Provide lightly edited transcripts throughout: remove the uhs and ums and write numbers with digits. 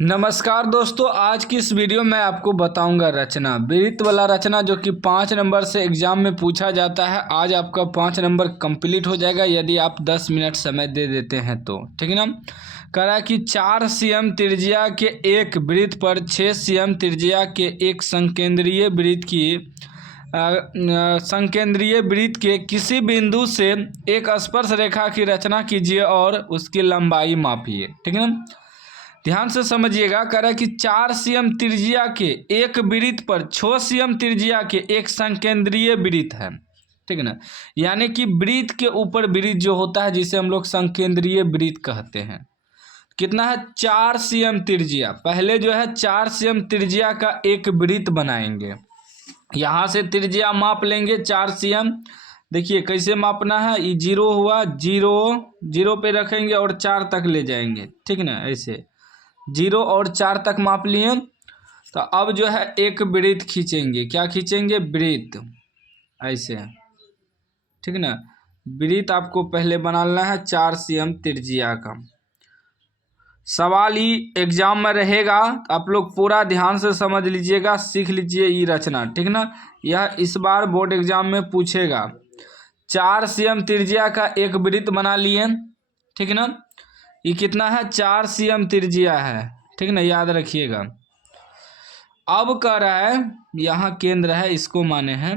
नमस्कार दोस्तों, आज की इस वीडियो में आपको बताऊंगा रचना वृत्त वाला रचना जो कि 5 नंबर से एग्जाम में पूछा जाता है। आज आपका 5 नंबर कंप्लीट हो जाएगा यदि आप 10 मिनट समय दे देते हैं तो, ठीक है ना। कह रहा है कि 4 cm त्रिज्या के एक वृत्त पर 6 cm त्रिज्या के एक संकेंद्रीय वृत्त के किसी बिंदु से एक स्पर्श रेखा की रचना कीजिए और उसकी लंबाई मापिए, ठीक है ना। ध्यान से समझिएगा। कह रहा है कि 4 cm त्रिज्या के एक वृत्त पर 6 cm त्रिज्या के एक संकेंद्रीय वृत्त है, ठीक है ना। यानी कि वृत्त के ऊपर वृत्त जो होता है जिसे हम लोग संकेंद्रीय वृत्त कहते हैं। कितना है? 4 cm त्रिज्या। पहले जो है 4 cm त्रिज्या का एक वृत्त बनाएंगे। यहाँ से त्रिज्या माप लेंगे 4 cm। देखिए कैसे मापना है। ये 0 हुआ, 0 पे रखेंगे और 4 तक ले जाएंगे, ठीक ना। ऐसे 0 और 4 तक माप लिए। तो अब जो है एक वृत्त खींचेंगे। क्या खींचेंगे? वृत्त, ऐसे, ठीक ना। वृत्त आपको पहले बनाना है 4 cm त्रिज्या का। सवाल ही एग्जाम में रहेगा, आप लोग पूरा ध्यान से समझ लीजिएगा, सीख लीजिए ये रचना, ठीक ना। यह इस बार बोर्ड एग्जाम में पूछेगा। 4 cm त्रिज्या का एक वृत्त बना लिए, ठीक ना। ये कितना है? 4 cm त्रिज्या है, ठीक ना, याद रखिएगा। अब कह रहा है यहाँ केंद्र है, इसको माने हैं।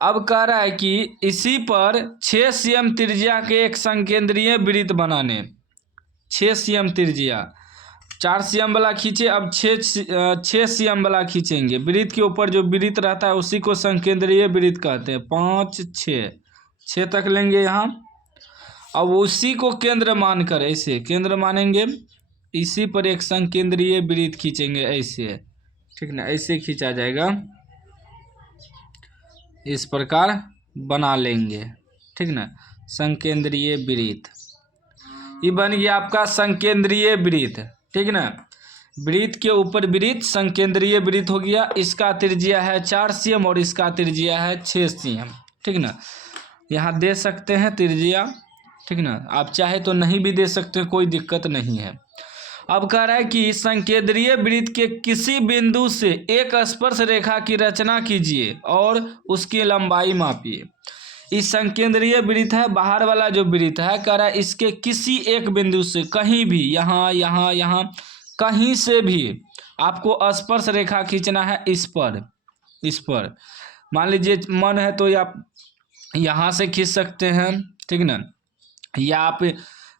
अब कह रहा है कि इसी पर 6 cm त्रिज्या के एक संकेंद्रीय वृत्त बनाने। 6 cm त्रिज्या, 4 cm वाला खींचे, अब 6 cm वाला खींचेंगे। वृत्त के ऊपर जो वृत्त रहता है उसी को संकेंद्रीय वृत्त कहते हैं। 5 6 तक लेंगे यहाँ। अब उसी को केंद्र मानकर, ऐसे केंद्र मानेंगे, इसी पर एक संकेंद्रीय वृत्त खींचेंगे, ऐसे, ठीक ना। ऐसे खींचा जाएगा, इस प्रकार बना लेंगे, ठीक ना। संकेंद्रीय वृत्त, ये बन गया आपका संकेंद्रीय वृत्त, ठीक ना। वृत्त के ऊपर वृत्त, संकेंद्रीय वृत्त हो गया। इसका त्रिज्या है 4 cm और इसका त्रिज्या है 6 cm, ठीक ना। यहाँ दे सकते हैं त्रिज्या, ठीक ना। आप चाहे तो नहीं भी दे सकते, कोई दिक्कत नहीं है। अब कह रहा है कि संकेंद्रीय वृत्त के किसी बिंदु से एक स्पर्श रेखा की रचना कीजिए और उसकी लंबाई मापिए। इस संकेंद्रीय वृत्त है, बाहर वाला जो वृत्त है, कह रहा है इसके किसी एक बिंदु से, कहीं भी, यहाँ कहीं से भी आपको स्पर्श रेखा खींचना है। इस पर मान लीजिए मन है तो आप यहाँ से खींच सकते हैं, ठीक ना, या आप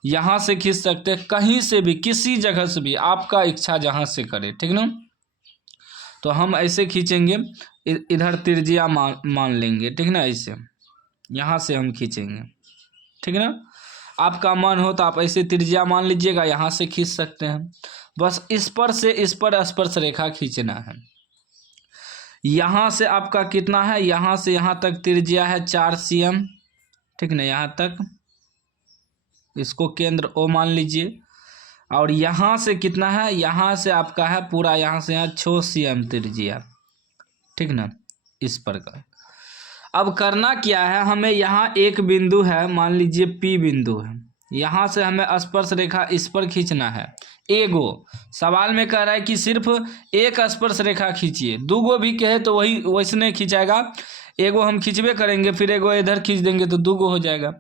यहाँ से खींच सकते हैं, कहीं से भी, किसी जगह से भी, आपका इच्छा जहाँ से करे, ठीक ना। तो हम ऐसे खींचेंगे, इधर त्रिज्या मान लेंगे, ठीक ना। ऐसे यहाँ से हम खींचेंगे, ठीक ना। आपका मन हो तो आप ऐसे त्रिज्या मान लीजिएगा, यहाँ से खींच सकते हैं। बस इस पर से इस पर स्पर्श रेखा खींचना है। यहाँ से आपका कितना है? यहाँ से यहाँ तक त्रिज्या है 4 cm, ठीक ना, यहाँ तक। इसको केंद्र O मान लीजिए। और यहाँ से कितना है? यहाँ से आपका है पूरा, यहाँ से यहाँ 6 cm त्रिज्या, ठीक ना, इस प्रकार। अब करना क्या है, हमें यहाँ एक बिंदु है, मान लीजिए P बिंदु है, यहाँ से हमें स्पर्श रेखा इस पर खींचना है। एगो सवाल में कह रहा है कि सिर्फ एक स्पर्श रेखा खींचिए, दूगो भी कहे तो वही वैसने खींचाएगा। एगो हम खींचबे करेंगे, फिर एगो इधर खींच देंगे तो दूगो हो जाएगा।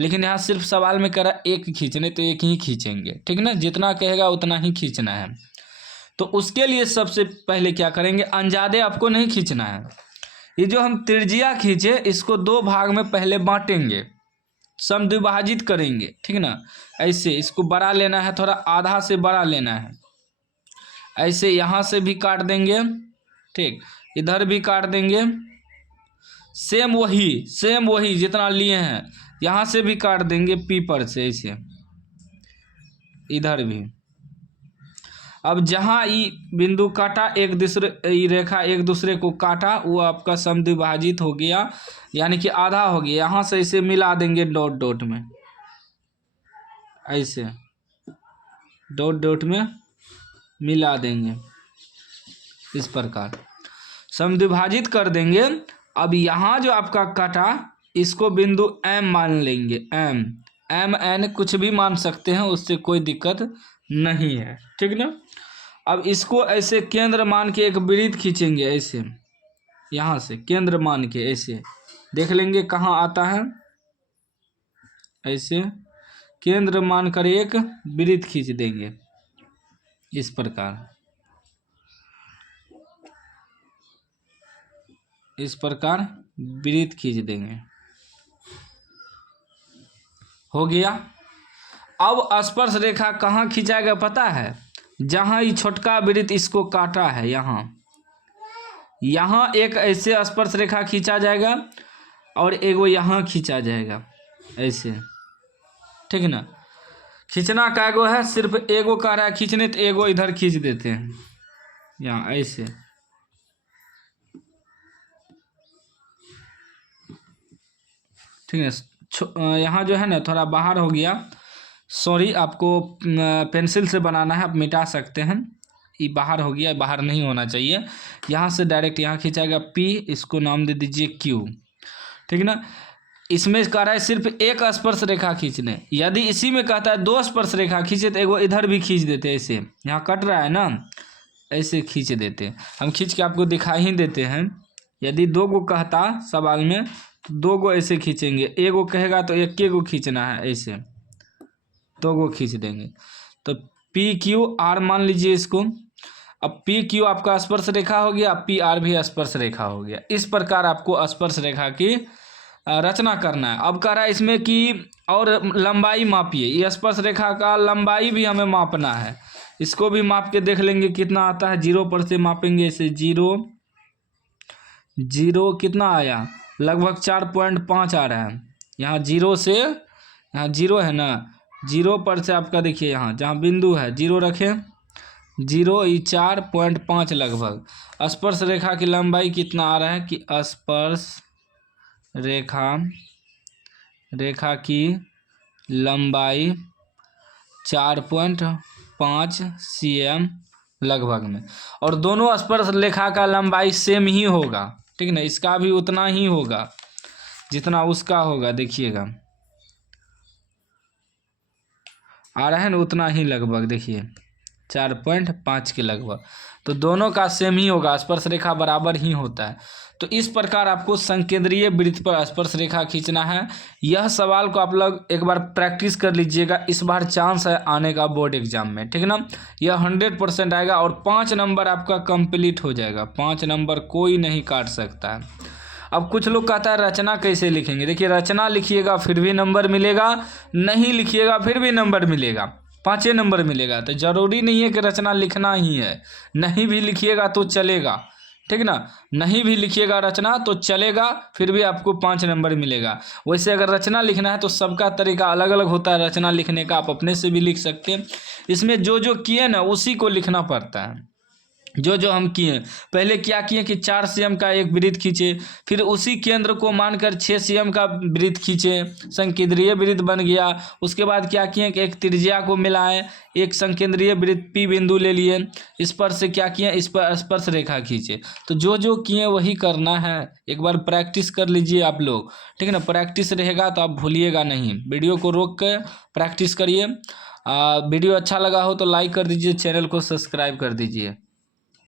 लेकिन यहाँ सिर्फ सवाल में कह रहा है एक खींचने, तो एक ही खींचेंगे, ठीक ना। जितना कहेगा उतना ही खींचना है। तो उसके लिए सबसे पहले क्या करेंगे, अंजादे आपको नहीं खींचना है। ये जो हम त्रिज्या खींचे, इसको 2 भाग में पहले बांटेंगे, समद्विभाजित करेंगे, ठीक ना। ऐसे इसको बड़ा लेना है, थोड़ा आधा से बड़ा लेना है। ऐसे यहाँ से भी काट देंगे, ठीक, इधर भी काट देंगे। सेम वही जितना लिए हैं, यहाँ से भी काट देंगे P पर से, ऐसे इधर भी। अब जहाँ ये बिंदु काटा, एक दूसरे, ये रेखा एक दूसरे को काटा, वो आपका समद्विभाजित हो गया, यानी कि आधा हो गया। यहाँ से इसे मिला देंगे डॉट डॉट में, ऐसे डॉट डॉट में मिला देंगे, इस प्रकार समद्विभाजित कर देंगे। अब यहाँ जो आपका काटा, इसको बिंदु M मान लेंगे, M N कुछ भी मान सकते हैं, उससे कोई दिक्कत नहीं है, ठीक ना। अब इसको ऐसे केंद्र मान के एक वृत्त खींचेंगे, ऐसे यहाँ से केंद्र मान के ऐसे देख लेंगे कहाँ आता है। ऐसे केंद्र मानकर एक वृत्त खींच देंगे, इस प्रकार, इस प्रकार वृत्त खींच देंगे। हो गया। अब स्पर्श रेखा कहाँ खींचाएगा पता है? जहाँ ये छोटका वृत्त इसको काटा है, यहाँ एक ऐसे स्पर्श रेखा खींचा जाएगा और एगो यहाँ खींचा जाएगा, ऐसे, ठीक ना। खींचना कैगो है? सिर्फ एगो कह रहा है खींचने, तो एगो इधर खींच देते हैं, यहाँ ऐसे, ठीक है। यहाँ जो है ना थोड़ा बाहर हो गया, सॉरी, आपको पेंसिल से बनाना है, आप मिटा सकते हैं। ये बाहर हो गया, बाहर नहीं होना चाहिए। यहाँ से डायरेक्ट यहाँ खींचाएगा P, इसको नाम दे दीजिए Q, ठीक ना। इसमें कह रहा है सिर्फ एक स्पर्श रेखा खींचने। यदि इसी में कहता है 2 स्पर्श रेखा खींचे तो एगो इधर भी खींच देते, ऐसे, यहाँ कट रहा है ना, ऐसे खींच देते। हम खींच के आपको दिखा ही देते हैं। यदि 2 गो कहता सवाल में तो 2 गो ऐसे खींचेंगे, एगो कहेगा तो एक गो खींचना है, ऐसे 2 गो खींच देंगे। तो PQR मान लीजिए इसको। अब PQ आपका स्पर्श रेखा हो गया, PR भी स्पर्श रेखा हो गया। इस प्रकार आपको स्पर्श रेखा की रचना करना है। अब कह रहा है इसमें कि और लंबाई मापिए, ये स्पर्श रेखा का लंबाई भी हमें मापना है। इसको भी माप के देख लेंगे कितना आता है। 0 पर से मापेंगे, ऐसे 0 कितना आया, लगभग 4.5 आ रहा है। यहाँ 0 से, यहाँ 0 है ना, 0 पर से आपका देखिए यहाँ जहाँ बिंदु है 0 रखें, 0 ये 4.5 लगभग। स्पर्श रेखा की लंबाई कितना आ रहा है कि स्पर्श रेखा की लंबाई 4.5 cm लगभग में। और दोनों स्पर्श रेखा का लंबाई सेम ही होगा, ठीक ना। इसका भी उतना ही होगा जितना उसका होगा, देखिएगा आ रहा है ना, उतना ही लगभग, देखिए 4.5 के लगभग। तो दोनों का सेम ही होगा, स्पर्श रेखा बराबर ही होता है। तो इस प्रकार आपको संकेंद्रीय वृत्त पर स्पर्श रेखा खींचना है। यह सवाल को आप लोग एक बार प्रैक्टिस कर लीजिएगा, इस बार चांस है आने का बोर्ड एग्जाम में, ठीक ना। यह 100% आएगा और 5 नंबर आपका कंप्लीट हो जाएगा। 5 नंबर कोई नहीं काट सकता है। अब कुछ लोग कहता है रचना कैसे लिखेंगे। देखिए, रचना लिखिएगा फिर भी नंबर मिलेगा, नहीं लिखिएगा फिर भी नंबर मिलेगा, 5 नंबर मिलेगा। तो जरूरी नहीं है कि रचना लिखना ही है, नहीं भी लिखिएगा तो चलेगा, ठीक ना। नहीं भी लिखिएगा रचना तो चलेगा, फिर भी आपको 5 नंबर मिलेगा। वैसे अगर रचना लिखना है तो सबका तरीका अलग अलग होता है रचना लिखने का, आप अपने से भी लिख सकते हैं। इसमें जो जो किए ना उसी को लिखना पड़ता है। जो हम किए, पहले क्या किए कि 4 cm का एक वृत्त खींचे, फिर उसी केंद्र को मानकर 6 cm का वृत्त खींचे, संकेंद्रीय वृत्त बन गया। उसके बाद क्या किए कि एक त्रिज्या को मिलाएं, एक संकेंद्रीय वृत्त P बिंदु ले लिए, इस पर से क्या किए, इस पर स्पर्श रेखा खींचे। तो जो किए वही करना है। एक बार प्रैक्टिस कर लीजिए आप लोग, ठीक है ना। प्रैक्टिस रहेगा तो आप भूलिएगा नहीं। वीडियो को रोक कर प्रैक्टिस करिए। वीडियो अच्छा लगा हो तो लाइक कर दीजिए, चैनल को सब्सक्राइब कर दीजिए।